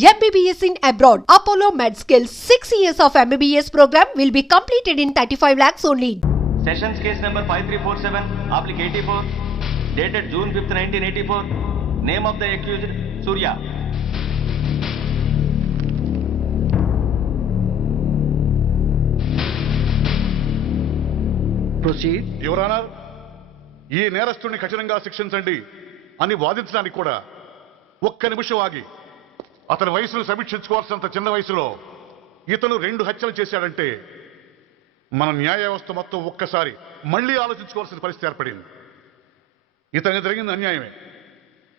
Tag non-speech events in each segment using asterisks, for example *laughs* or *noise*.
MBBS in abroad. Apollo MedSkill 6 years of MBBS program will be completed in 35 lakhs only. Sessions case number five three four seven oblique eighty four dated June fifth nineteen eighty four name of the accused Surya proceed your honour ఈ నేరస్తుడిని కఠినంగా శిక్షించండి అని వాదించడానికి కూడా ఒక్క నిమిషం ఆగి అతని వయసును సమీక్షించుకోవాల్సినంత చిన్న వయసులో ఇతను రెండు హత్యలు చేశాడంటే మన న్యాయ వ్యవస్థ మొత్తం ఒక్కసారి మళ్ళీ ఆలోచించుకోవాల్సిన పరిస్థితి ఏర్పడింది. ఇతనికి జరిగింది అన్యాయమే.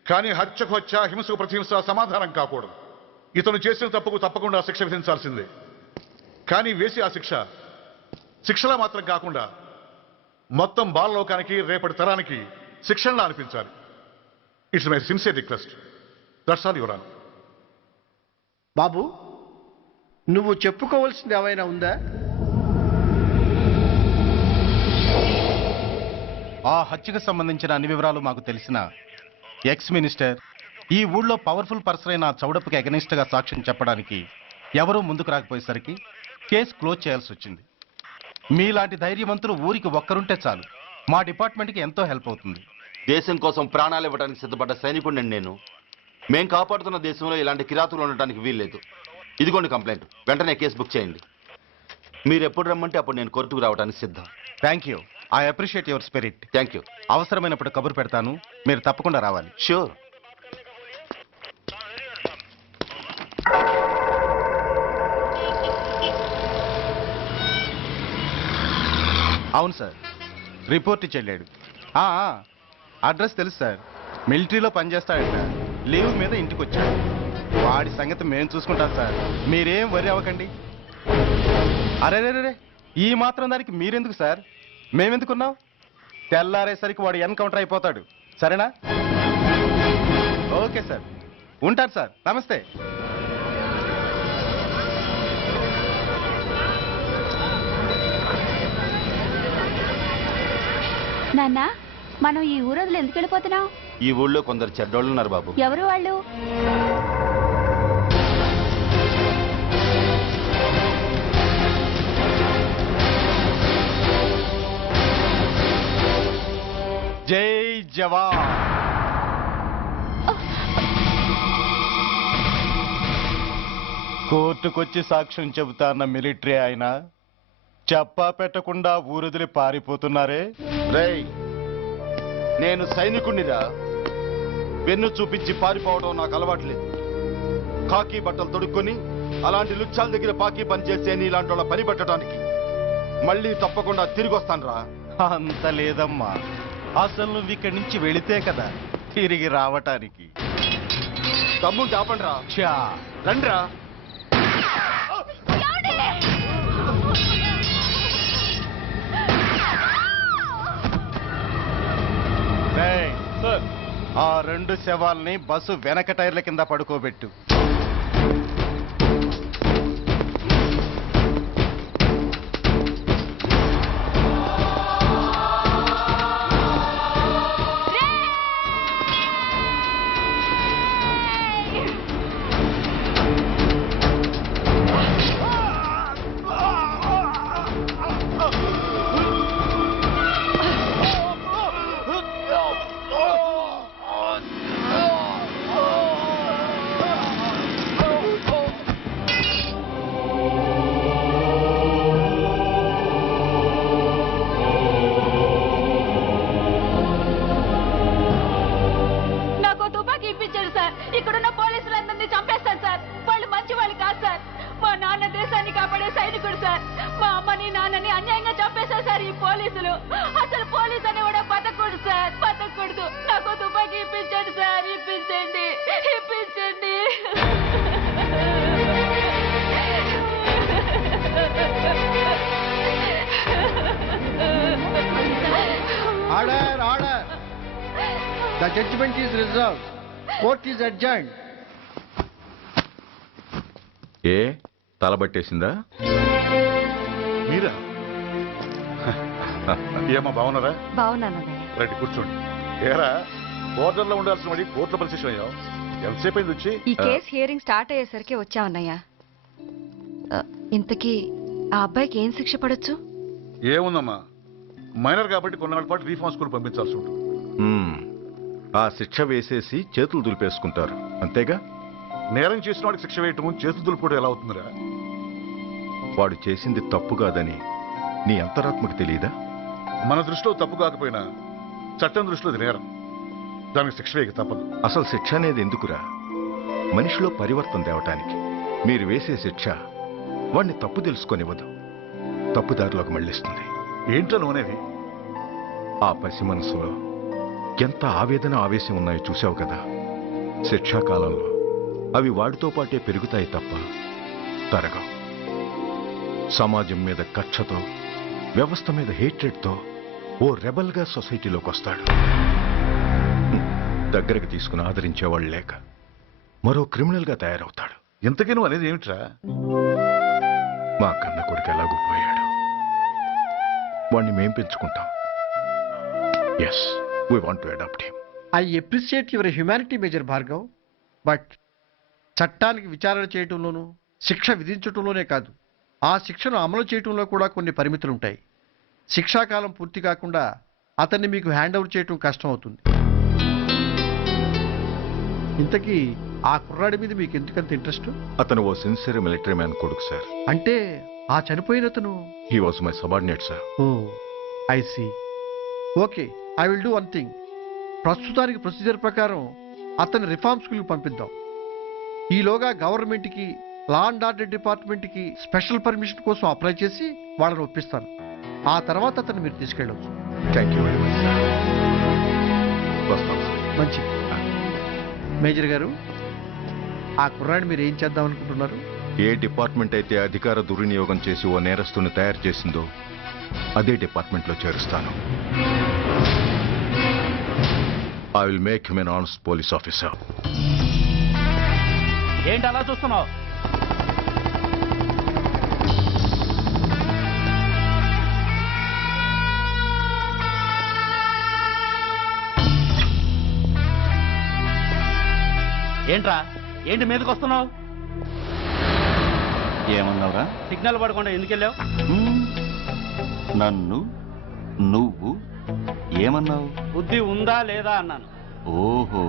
కానీ హత్యకు హత్య హింసకు ప్రతిహింస సమాధానం కాకూడదు. ఇతను చేసిన తప్పుకు తప్పకుండా శిక్ష విధించాల్సిందే. కానీ వేసి ఆ శిక్ష శిక్షలా మాత్రం కాకుండా మొత్తం బాలలోకానికి రేపటి తరానికి శిక్షణలా అనిపించాలి. It's my sincere request. That's all your బాబు నువ్వు చెప్పుకోవాల్సింది ఏమైనా ఉందా? ఆ హత్యకు సంబంధించిన అన్ని వివరాలు మాకు తెలిసిన ఎక్స్ మినిస్టర్ ఈ ఊళ్ళో పవర్ఫుల్ పర్సన్ అయిన చౌడప్పుకి అగనిస్ట్గా సాక్ష్యం చెప్పడానికి ఎవరూ ముందుకు రాకపోయేసరికి కేసు క్లోజ్ చేయాల్సి వచ్చింది. మీలాంటి ధైర్యవంతులు ఊరికి ఒక్కరుంటే చాలు. మా డిపార్ట్మెంట్కి ఎంతో హెల్ప్ అవుతుంది. దేశం కోసం ప్రాణాలు ఇవ్వడానికి సిద్ధపడ్డ సైనికుడిని నేను మేం కాపాడుతున్న దేశంలో ఇలాంటి కిరాతులు ఉండటానికి వీల్లేదు. ఇదిగోండి కంప్లైంట్. వెంటనే కేసు బుక్ చేయండి. మీరు ఎప్పుడు రమ్మంటే అప్పుడు నేను కోర్టుకు రావడానికి సిద్ధం. Thank you I appreciate your spirit thank you అవసరమైనప్పుడు కబురు పెడతాను. మీరు తప్పకుండా రావాలి. షూర్ అవును సార్. రిపోర్ట్ ఇచ్చి వెళ్ళాడు ఆ, ఆ, అడ్రస్ తెలుసు సార్. మిలిటరీలో పనిచేస్తాడంట. లీవ్ మీద ఇంటికి వచ్చాడు వాడి సంగతి మేము చూసుకుంటాం సార్. మీరేం వరి అవ్వకండి. అరే రే, ఈ మాత్రం దానికి మీరెందుకు సార్? మేమెందుకున్నాం? తెల్లారేసరికి వాడు ఎన్కౌంటర్ అయిపోతాడు. సరేనా? Okay sir. ఉంటారు సార్. నమస్తే. నాన్న మనం ఈ ఊరొదిలు ఎందుకు వెళ్ళిపోతున్నాం? ఈ ఊళ్ళో కొందరు చెడ్డోళ్ళు ఉన్నారు బాబు. ఎవరు వాళ్ళు? జై జవాన్. కోర్టుకొచ్చి సాక్ష్యం చెబుతాన్న మిలిటరీ ఆయన చెప్పా పెట్టకుండా ఊరుదిలి పారిపోతున్నారే? రేయ్ నేను సైనికుణ్ణిరా. వెన్ను చూపించి పారిపోవడం నాకు అలవాట్లేదు. కాకి బట్టలు తొడుక్కొని అలాంటి లుచ్చాల దగ్గర పాకి పని చేసే ఇలాంటి వాళ్ళ పని పెట్టడానికి మళ్ళీ తప్పకుండా తిరిగి వస్తాను రా అంత లేదమ్మా. అసలు నువ్వు ఇక్కడి నుంచి వెళితే కదా తిరిగి రావటానికి. తమ్ముంటే ఆపండి రా చా రండిరా రేయ్, ఆ రెండు శవాల్ని బస్సు వెనక టైర్ల కింద పడుకోబెట్టు. పోలీసులు. అసలు పోలీస్ అని కూడా బతకూడదు సార్. బతకూడదు. నాకు తుపాకీ ఇప్పించండి సార్. ఇప్పించండి. ఇప్పించండి. Order order. The judgement is reserve court is adjourned ఏ? తలబట్టేసిందా? మీరా? *laughs* ఏమా బాగున్నారా? బాగున్నాను రండి కూర్చోండి. ఏరా బోర్డర్లో ఉండాల్సిన వాడి కోర్టులో పరిశీలన అయ్యావు. ఎంతసేపు అయింది వచ్చి? ఈ కేసు హియరింగ్ స్టార్ట్ అయ్యేసరికి వచ్చా అన్నయ్య. ఆ, ఇంతకీ ఆ అబ్బాయికి ఏం శిక్ష పడొచ్చు? ఏముందమ్మా? మైనర్ కాబట్టి కొన్నాళ్ళ పాటు రీఫార్మ్ స్కూల్ పంపించాల్సి ఉంటుంది. ఆ శిక్ష వేసేసి చేతులు దులిపేసుకుంటారు. అంతేగా? నేరం చేసిన వాడికి శిక్ష వేయటం చేతులు దులుపుకోవడం ఎలా అవుతుందిరా? వాడు చేసింది తప్పు కాదని నీ అంతరాత్మకు తెలియదా? మన దృష్టిలో తప్పు కాకపోయినా చట్టం దృష్టిలో అది నేరం. దానికి శిక్ష వేయక తప్పదు. అసలు శిక్ష అనేది ఎందుకురా? మనిషిలో పరివర్తన తేవటానికి మీరు వేసే శిక్ష వాడిని తప్పు తెలుసుకొనివ్వదు. తప్పుదారిలోకి మళ్ళిస్తుంది. ఏంటో నువ్వనేది ఆ పసి మనసులో ఎంత ఆవేదన ఆవేశం ఉన్నాయో చూసావు కదా? శిక్షాకాలంలో అవి వాడితో పాటే పెరుగుతాయి తప్ప తరగవు. సమాజం మీద కక్షతో వ్యవస్థ మీద హేట్రెడ్తో ఓ రెబల్గా సొసైటీలోకి వస్తాడు. దగ్గరకు తీసుకుని ఆదరించేవాళ్ళు లేక మరో క్రిమినల్గా తయారవుతాడు. ఇంతకీ నువ్వు అనేది ఏమిట్రా? మా కన్న కొడుకు ఎలాగూ పోయాడు. వాణ్ణి మేం పెంచుకుంటాం. Yes we want to adopt him I appreciate your humanity major Bhargav but చట్టానికి విచారణ చేయటంలోనూ శిక్ష విధించటంలోనే కాదు ఆ శిక్షను అమలు చేయటంలో కూడా కొన్ని పరిమితులు ఉంటాయి శిక్షాకాలం పూర్తి కాకుండా అతన్ని మీకు హ్యాండ్ ఓవర్ చేయటం కష్టం అవుతుంది ఇంతకీ ఆ కుర్రాడి మీద మీకు ఎందుకంత ఇంట్రెస్ట్? అతను ఓ సిన్సియర్ మిలిటరీ మ్యాన్ కొడుకు సార్. అంటే ఆ చనిపోయిన అతను? He was my subordinate sir oh I see. Okay I will do one thing. ప్రస్తుతానికి ప్రొసీజర్ ప్రకారం అతన్ని రిఫార్మ్ స్కూల్కి పంపిద్దాం. ఈలోగా గవర్నమెంట్కి లా అండ్ ఆర్డర్ డిపార్ట్మెంట్కి స్పెషల్ పర్మిషన్ కోసం అప్లై చేసి వాళ్ళని ఒప్పిస్తాను. ఆ తర్వాత అతన్ని మీరు తీసుకెళ్ళవచ్చు thank you very much major గారు ఆ కుర్రాడిని మీరు ఏం చేద్దాం అనుకుంటున్నారు? ఏ డిపార్ట్మెంట్ అయితే అధికార దుర్వినియోగం చేసి ఓ నేరస్తుని తయారు చేసిందో అదే డిపార్ట్మెంట్లో చేరుస్తాను. I will make him an honest police officer ఏంటి అలా చూస్తున్నావు? ఏంట్రా? ఏంటి మీదకి వస్తున్నావు? ఏమన్నావురా? సిగ్నల్ పడకుండా ఎందుకు వెళ్ళావు నన్ను నువ్వు ఏమన్నావు? బుద్ధి ఉందా లేదా అన్నాను. ఓహో!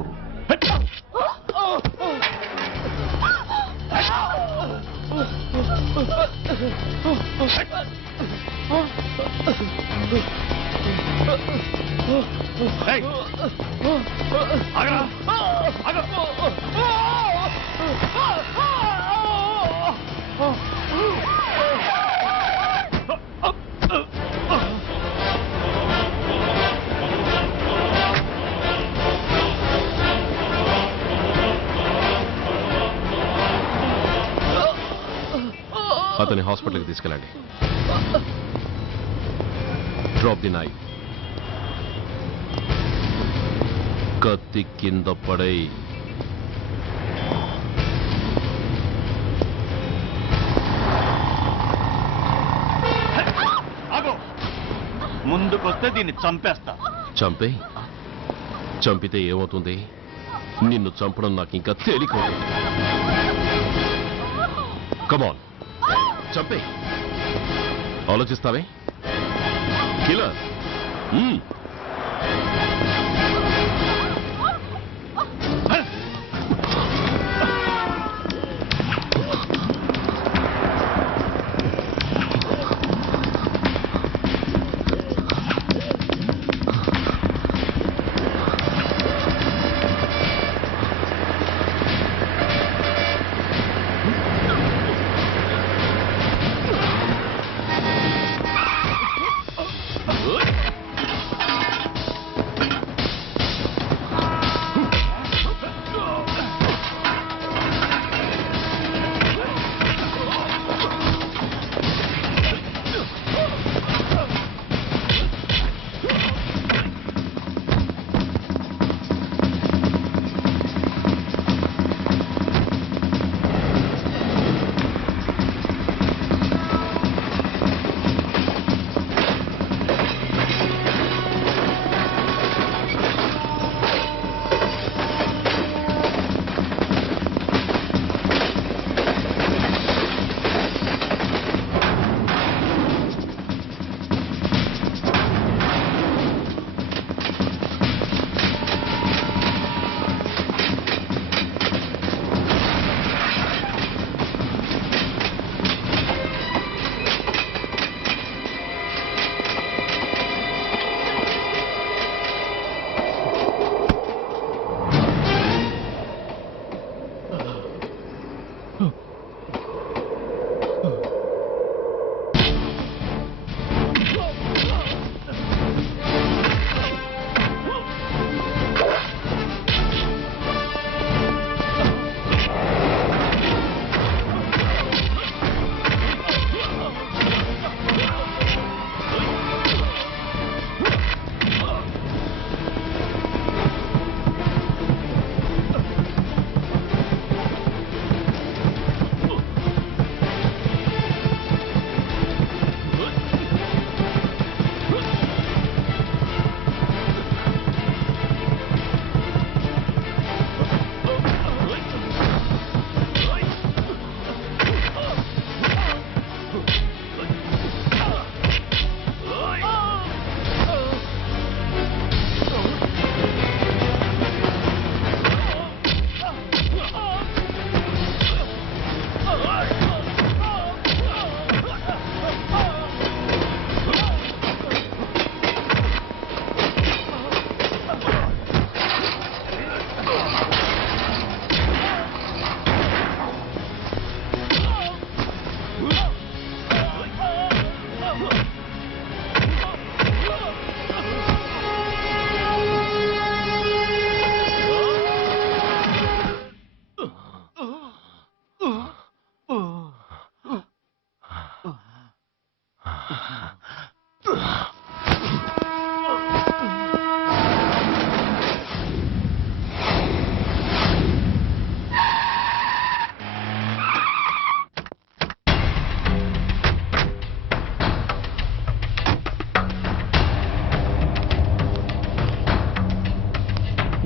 అతని హాస్పిటల్కి తీసుకెళ్ళండి. డ్రాప్ ది నైఫ్ కత్తి కింద పడై ముందుకొస్తే దీన్ని చంపేస్తా చంపే చంపితే ఏమవుతుంది నిన్ను చంపడం నాకు ఇంకా తేలికవుతుంది కమాన్ చంపే ఆలోచిస్తావే కిలర్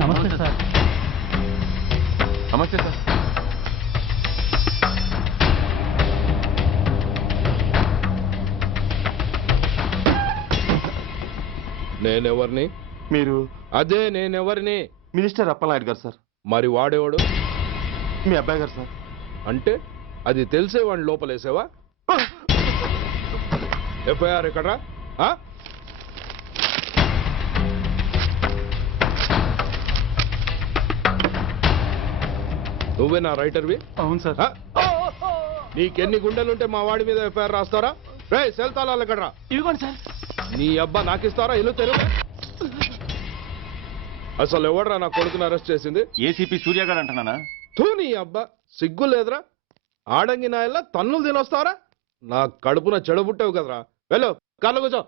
నమస్తే సార్. నమస్తే సార్. నేనెవరిని? మీరు అదే నేనెవరిని? మినిస్టర్ అప్పలనాయుడు గారు సార్. మరి వాడేవాడు? మీ అబ్బాయి గారు సార్. అంటే అది తెలిసే వాడిని లోపలేసావా ఎఫ్ఐఆర్ ఎక్కడ్రా? నువ్వే నా రైటర్వి అవును సార్? నీకెన్ని గుండెలుంటే మా వాడి మీద ఎఫ్ఐఆర్ రాస్తారా? రే సెల్ తాళాలు ఎక్కడ్రా? ఇదిగోండి సార్. నీ అబ్బా నాకిస్తారా? ఇల్లు తెరువు. అసలు ఎవడ్రా నా కొడుకుని అరెస్ట్ చేసింది? ఏసీపీ సూర్య గారు అంటున్నానా? తూ నీ అబ్బా సిగ్గు లేదురా. ఆడంగి నాయల్లా తన్నులు తినొస్తారా? నా కడుపున చెడబుట్టావు కదరా. వెళ్ళు కార్లో కూర్చో.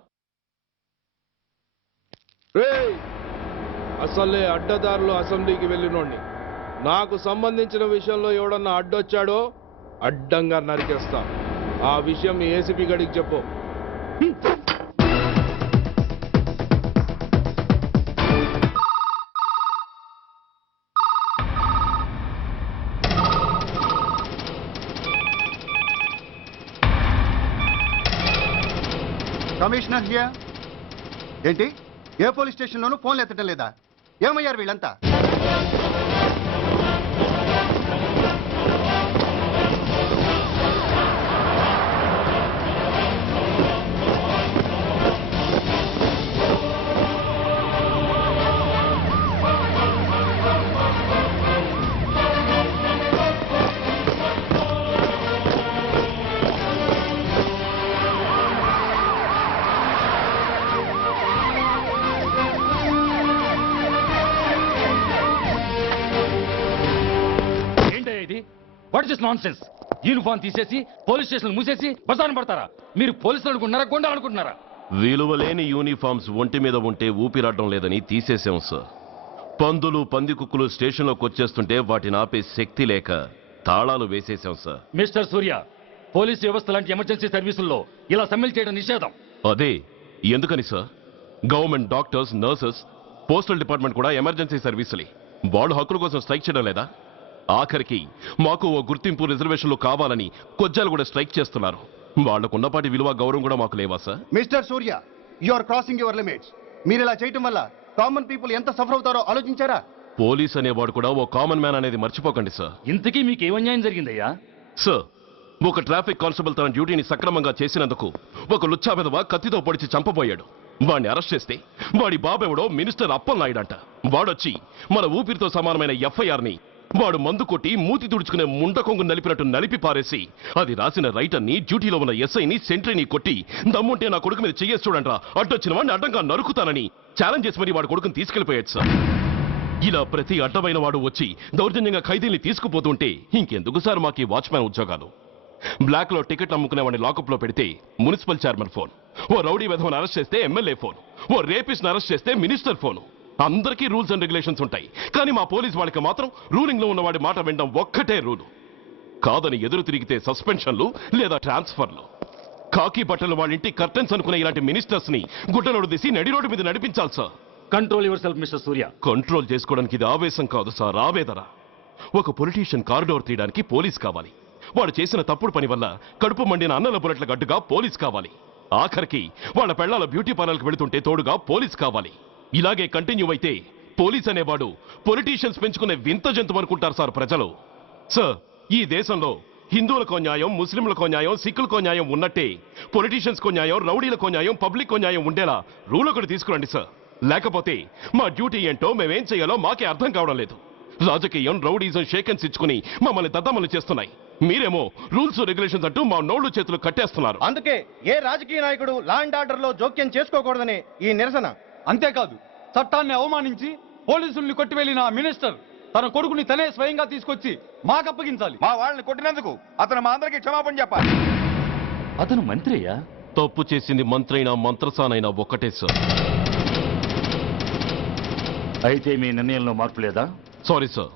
రేయ్ అసలే అడ్డదారులు అసెంబ్లీకి వెళ్ళినోడిని. నాకు సంబంధించిన విషయంలో ఎవడన్నా అడ్డొచ్చాడో అడ్డంగా నరికేస్తా. ఆ విషయం ఏసీపీ గడికి చెప్పు. Commissioner here? ఏంటి? ఏ పోలీస్ స్టేషన్లోనూ ఫోన్లు ఎత్తడం లేదా? ఏమయ్యారు వీళ్ళంతా? ఇస్ నాన్ సెన్స్ యూనిఫామ్ తీసేసి పోలీస్ స్టేషన్ మూసేసి బజారు పడతారా? మీరు పోలీసులు అనుకుంటున్నారా గుండా అనుకుంటున్నారా? విలువలేని యూనిఫామ్స్ ఒంటి మీద ఉంటే ఊపిరాడడం లేదని తీసేసాం సార్ పందులు పందికుక్కులు స్టేషన్లోకి వచ్చేస్తుంటే వాటిని ఆపే శక్తి లేక తాళాలు వేసేసాం సార్ మిస్టర్ సూర్య పోలీస్ వ్యవస్థ లాంటి ఎమర్జెన్సీ సర్వీసుల్లో ఇలా సమ్మెలు చేయడం నిషేధం. అదే ఎందుకని sir government doctors nurses postal department కూడా ఎమర్జెన్సీ సర్వీసులే. వాళ్ళు హక్కుల కోసం స్ట్రైక్ చేయడం లేదా? ఆఖరికి మాకు ఓ గుర్తింపు రిజర్వేషన్లు కావాలని కొజ్జాలు కూడా స్ట్రైక్ చేస్తున్నారు. వాళ్ళకున్నపాటి విలువ గౌరవం కూడా మాకు లేవా sir? Mister Surya you are crossing your limits. మీరు ఇలా చేయటం వల్ల కామన్ పీపుల్ ఎంత సఫర్ అవుతారో ఆలోచించారా? పోలీస్ అనేవాడు కూడా ఓ కామన్ మ్యాన్ అనేది మర్చిపోకండి సార్. ఇంతకీ మీకు ఏం అన్యాయం జరిగిందయ్యా? సార్ ఒక ట్రాఫిక్ కానిస్టేబుల్ తన డ్యూటీని సక్రమంగా చేసినందుకు ఒక లుచ్చా విధవ కత్తితో పొడిచి చంపబోయాడు. వాడిని అరెస్ట్ చేస్తే వాడి బాబెవడో మినిస్టర్ అప్పలనాయుడు అంట వాడొచ్చి మన ఊపిరితో సమానమైన ఎఫ్ఐఆర్ని వాడు మందు కొట్టి మూతి తుడుచుకునే ముండ కొంగు నలిపినట్టు నలిపి పారేసి అది రాసిన రైటర్ని డ్యూటీలో ఉన్న ఎస్ఐని సెంట్రీని కొట్టి దమ్ముంటే నా కొడుకు మీద చెయ్యేసి చూడంట్రా అడ్డొచ్చిన వాడిని అడ్డంగా నరుకుతానని ఛాలెంజ్ చేసి మరి వాడు కొడుకుని తీసుకెళ్ళిపోయాడు సార్. ఇలా ప్రతి అడ్డమైన వాడు వచ్చి దౌర్జన్యంగా ఖైదీల్ని తీసుకుపోతుంటే ఇంకెందుకు సార్ మాకు వాచ్మ్యాన్ ఉద్యోగాలు? బ్లాక్లో టికెట్ అమ్ముకునే వాడిని లాకప్లో పెడితే మున్సిపల్ చైర్మన్ ఫోన్ ఓ రౌడీ విధవను అరెస్ట్ చేస్తే ఎమ్మెల్యే ఫోన్ ఓ రేపిస్ట్ అరెస్ట్ చేస్తే మినిస్టర్ ఫోను. అందరికీ రూల్స్ అండ్ రెగ్యులేషన్స్ ఉంటాయి. కానీ మా పోలీస్ వాళ్ళకి మాత్రం రూలింగ్లో ఉన్నవాడి మాట వినడం ఒక్కటే రూలు. కాదని ఎదురు తిరిగితే సస్పెన్షన్లు లేదా ట్రాన్స్ఫర్లు. కాకి బట్టలు వాళ్ళ ఇంటి కర్టెన్స్ అనుకునే ఇలాంటి మినిస్టర్స్ని గుడ్డలోడు తీసి నడి రోడ్డు మీద నడిపించాలి sir. Control yourself mister Surya control చేసుకోవడానికి ఇది ఆవేశం కాదు సార్. ఆవేదన. ఒక పొలిటీషియన్ కారిడోర్ తీయడానికి పోలీస్ కావాలి. వాడు చేసిన తప్పుడు పని వల్ల కడుపు మండిన అన్నల బుల్లెట్ల గడ్డుగా పోలీస్ కావాలి. ఆఖరికి వాళ్ళ పెళ్ళాల బ్యూటీ పార్లర్కి వెళుతుంటే తోడుగా పోలీస్ కావాలి. ఇలాగే కంటిన్యూ అయితే పోలీస్ అనేవాడు పొలిటీషియన్స్ పెంచుకునే వింత జంతువు అనుకుంటారు సార్ ప్రజలు. సార్ ఈ దేశంలో హిందువులకో న్యాయం ముస్లింలకో న్యాయం సిక్కులకో న్యాయం ఉన్నట్టే పొలిటీషియన్స్కో న్యాయం రౌడీలకో న్యాయం పబ్లిక్కో న్యాయం ఉండేలా రూల్ ఒకటి తీసుకురండి సార్. లేకపోతే మా డ్యూటీ ఏంటో మేమేం చేయాలో మాకే అర్థం కావడం లేదు. రాజకీయం రౌడీజం షేకెన్స్ ఇచ్చుకుని మమ్మల్ని దద్దమలు చేస్తున్నాయి. మీరేమో రూల్స్ రెగ్యులేషన్స్ అంటూ మా నోళ్ళు చేతులు కట్టేస్తున్నారు. అందుకే ఏ రాజకీయ నాయకుడు లా అండ్ ఆర్డర్లో జోక్యం చేసుకోకూడదని ఈ నిరసన. అంతేకాదు చట్టాన్ని అవమానించి పోలీసుల్ని కొట్టివెళ్ళిన మినిస్టర్ తన కొడుకుని తనే స్వయంగా తీసుకొచ్చి మాకు అప్పగించాలి. మా వాళ్ళని కొట్టినందుకు అతను మా అందరికి క్షమాపణ చెప్పాలి. అతను మంత్రి అయ్యా తప్పు చేసింది మంత్రైనా మంత్రసానైనా ఒక్కటే సార్. అయితే మీ నిర్ణయంలో మార్పు లేదా? Sorry sir.